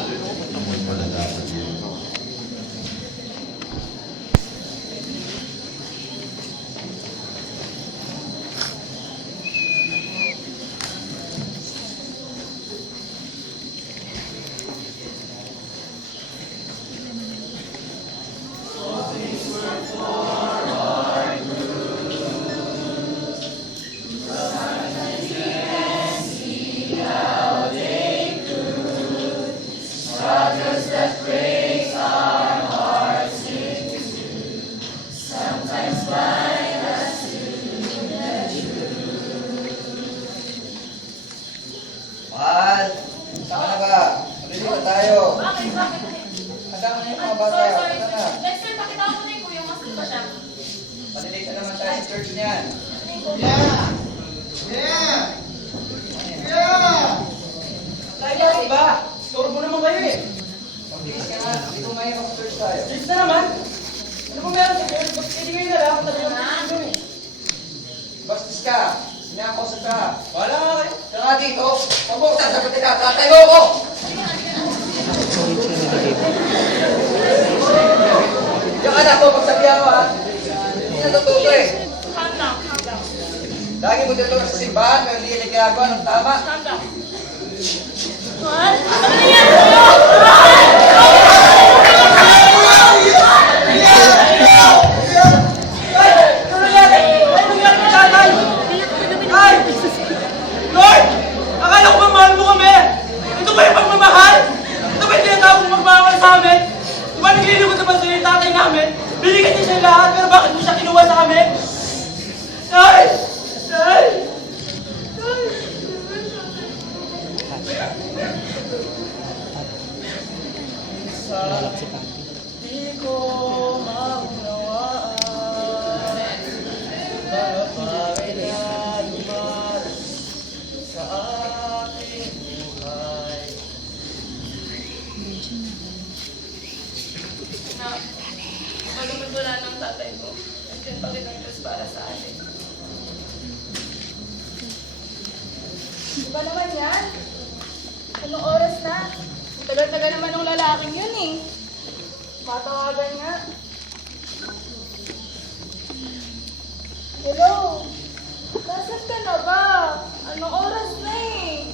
Amoy pala dapat yun. Mahal, saan ka na ba? Mabili na tayo. Bakit? Handa mo na yung mga Ay, bata. sorry. Handa na. Next time, pakita ko na yung kuya. Mas ba siya? Malilate na naman tayo sa church niyan. Tayo ba? Turbo naman kayo eh. Mabilis ka nga. Hindi ko ngayon sa church tayo. Please na naman. Ano pong meron sa kayo? Ba't hindi kayo na lang? Tabi lang kayo eh. Bastos ka. Sinakosot ka. Wala nga kayo. Saka dito, huwag mo sasagutin ka. Tatayo ko! Yung anak ko, pagsabihan mo ha. Hindi na totoo to eh. Calm down, calm down. Lagi mo dito sa simbahan, pero hindi nila ginagawa ng tama. Calm down. Mahal? Ano nangyari sa'yo? Lord! Akala ko ba mahal mo kami? Ito ba yung pagmamahal? Ito ba yung tinatawag mong magmamahal sa amin? Di ba naglilingkod naman sa'yo yung tatay namin? Binigyan niya siya lahat, pero bakit mo siya kinuha sa amin? Nay! Nay! Nay! Di ko maunawaan mga panginaluman sa aking buhay. Na, magmagula ng tatay mo. Nandiyan pa rin ang Diyos para sa atin. Di ba naman yan? Anong oras na? Tagal-tagal naman ng lalaking yun eh. Matawagan nga. Hello? Nasaan ka na ba? Anong oras na eh?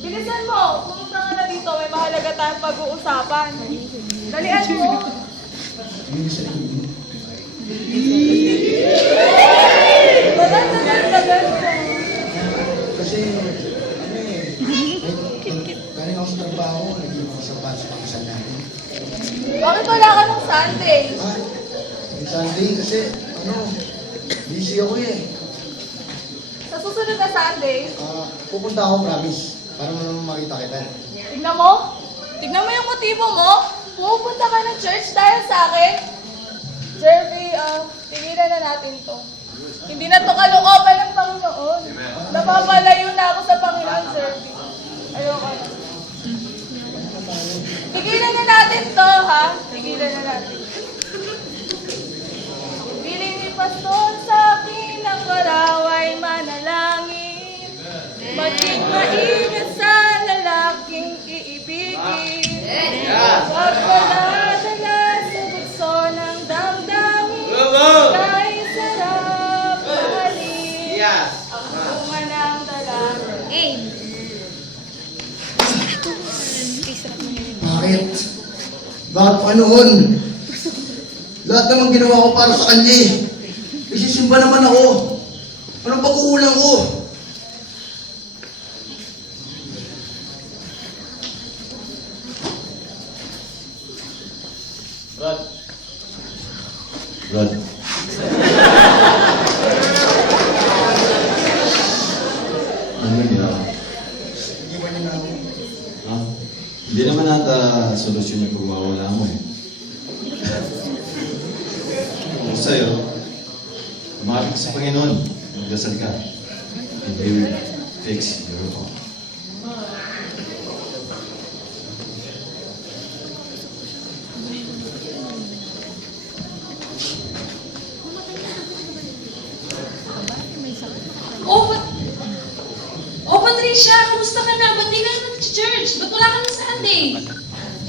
Bilisan mo! Pumunta ka na dito. May mahalaga tayong pag-uusapan. Dalian mo! Tagal. Kasi, ano eh, galing ako sa trabaho, naging ako sa pakasal natin. Bakit wala ka ng Sunday? Ah, yung Sunday kasi, ano, busy ako eh. Sa susunod na Sunday, Pupunta ako, promise, para mo naman makita kita. tignan mo. Tignan mo yung motibo mo. Pumupunta ka ng church dahil sa akin. Jervy, tigilan na natin to. Hindi na to kalooban ng Panginoon. Napapalayo na ako sa Panginoon, Jervy. Ayoko na. Tigilan na natin to, ha? Tigilan na natin. Piling ni Pastor sa akin ang karaway manalangin. Maging maingat sa lalaking iibigin. Pagpaladala sa bukso ng damdamin. Kahit sarap mahalin. Ang bunga ng dalangin. Bakit? Bakit pa noon? Lahat naman ginawa ko para sa kanya eh. Isisimba naman ako. Anong pag-uulang ko? Rod. Rod. Ano yun? Iwan niyo na ako. Ha? Hindi naman nata solusyon yung pagmawala mo eh. Kung sa'yo, lumapit ka sa Panginoon, magdasal ka, and He will fix your home. Oh, Patricia, kumusta ka na? Ba't di ka na sa church? Ba't wala ka na Sunday?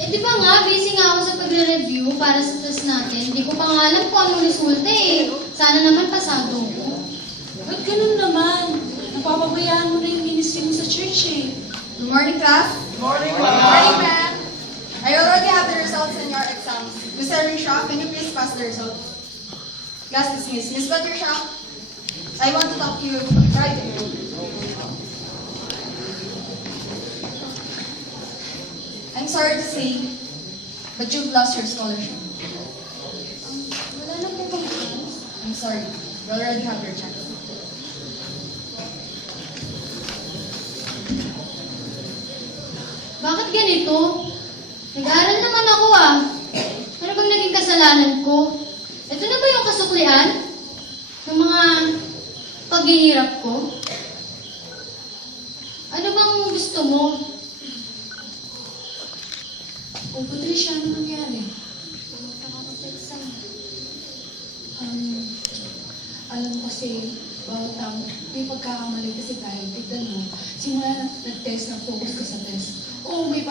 di ba nga, busy nga ako sa pagre-review para sa test natin. Hindi ko pa nga alam kung anong resulta eh. Sana naman pasado ko. Ba't ganun naman? Napapabayaan mo na yung ministry mo sa church eh. Good morning, class. Morning, Good morning, ma'am. I already have the results in your exams. Mr. Risha, can you please pass the results? Class dismissed. Miss Patricia, I want to talk to you right here. I'm sorry to say, but you've lost your scholarship. Wala na po bang chance? I'm sorry. You already have your chance. Bakit ganito? Nag-aaral naman ako ah. Ano bang naging kasalanan ko? Ito na ba yung kasuklian? Ng mga paghihirap ko? Ano bang gusto mo? O Patricia, ano nangyari? Alam mo kasi, bawat tao, may pagkakamali kasi tayo. Tignan mo, simula nag-test, nag-focus ka sa test. Oo, may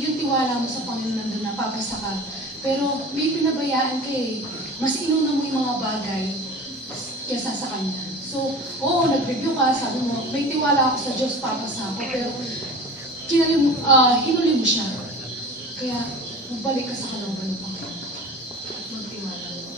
yung tiwala mo sa Panginoon nandun na papasa ka. Pero may pinabayaan ka eh. Mas inuna mo yung mga bagay kaysa sa Kanya. So, oo, nag-review ka, sabi mo, may tiwala ako sa Diyos, papasa ako. Pero hinuli mo siya. Kaya, magbalik ka sa kalooban ng Panginoon. At magtiwala mo.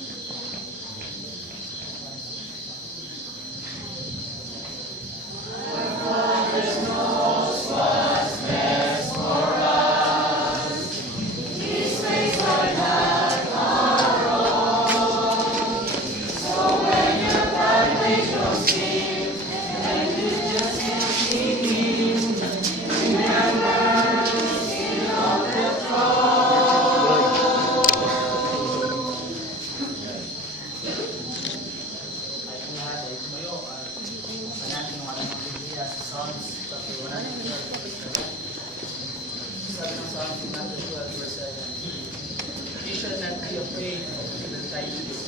You should not be afraid of the tidings.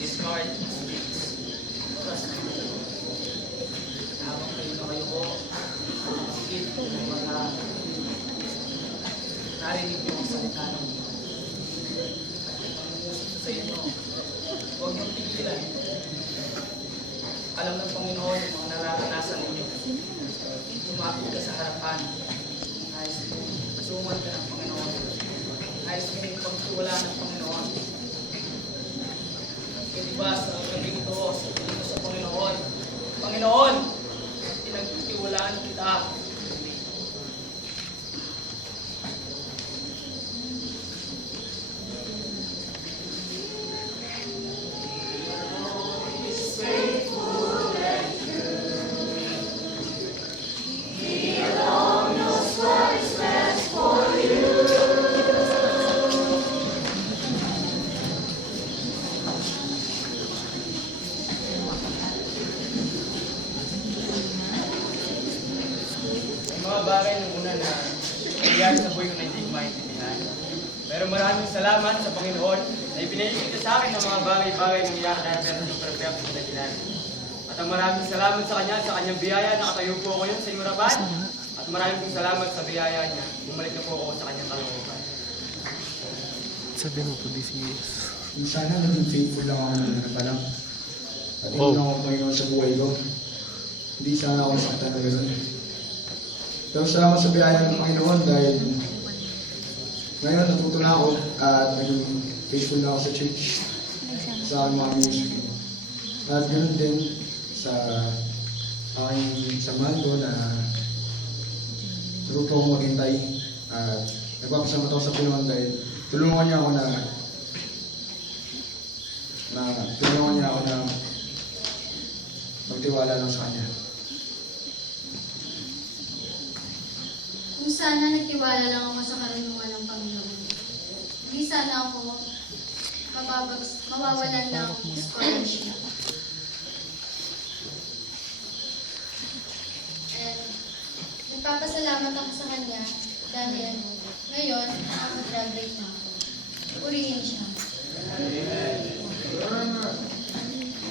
Discard speaks. Trust me. Habang kayo na kayo ko, higit ng mga narinig niyo ang salita ng Diyos. At kung mangungusit sa inyo, huwag niyong tigilan. Alam ng Panginoon yung mga nararanasan ninyo. Lumapit ka sa harapan. Nais mo, suman ka ng Panginoon. Nais mo yung pagtiwala ng Panginoon. Kaya diba sa gabi ito, sa tingin mo sa Panginoon, Panginoon, pinagtitiwalaan kita. Mga bagay ng una na nangyari sa buhay ko na hindi ko maintindihan. Pero maraming salamat sa Panginoon na ibinigay niya sa akin ng mga bagay-bagay na nangyari dahil meron yung perfecto sa dahilan. At ang maraming salamat sa kanyang biyaya, nakatayo po ako yun sa Yuraban. At maraming salamat sa biyaya niya, bumalik na po ako sa kanyang kalooban. Sabi mo po, DCS. Sana naging faithful lang ako ng napalang. At hindi lang ako Panginoon sa buhay ko. Hindi sana ako saktan na gano'n. Pero salamat sa biyaya ng Panginoon dahil ngayon natuto na ako at naging faithful na ako sa church, sa aking mga ministry. At ganoon din sa aking samahan ko na natuto akong maghintay at nagpapasalamat ako sa Panginoon dahil tulungan niya ako na magtiwala lang sa Kanya. Kung sana nagtiwala lang ako sa karunungan ng Panginoon, hindi sana ako mawawalan ng scholarship. And nagpapasalamat ako sa Kanya dahil ngayon, mag-graduate na ako. Purihin siya.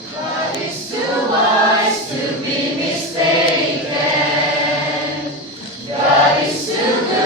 God is too wise to be mistaken. God is too good.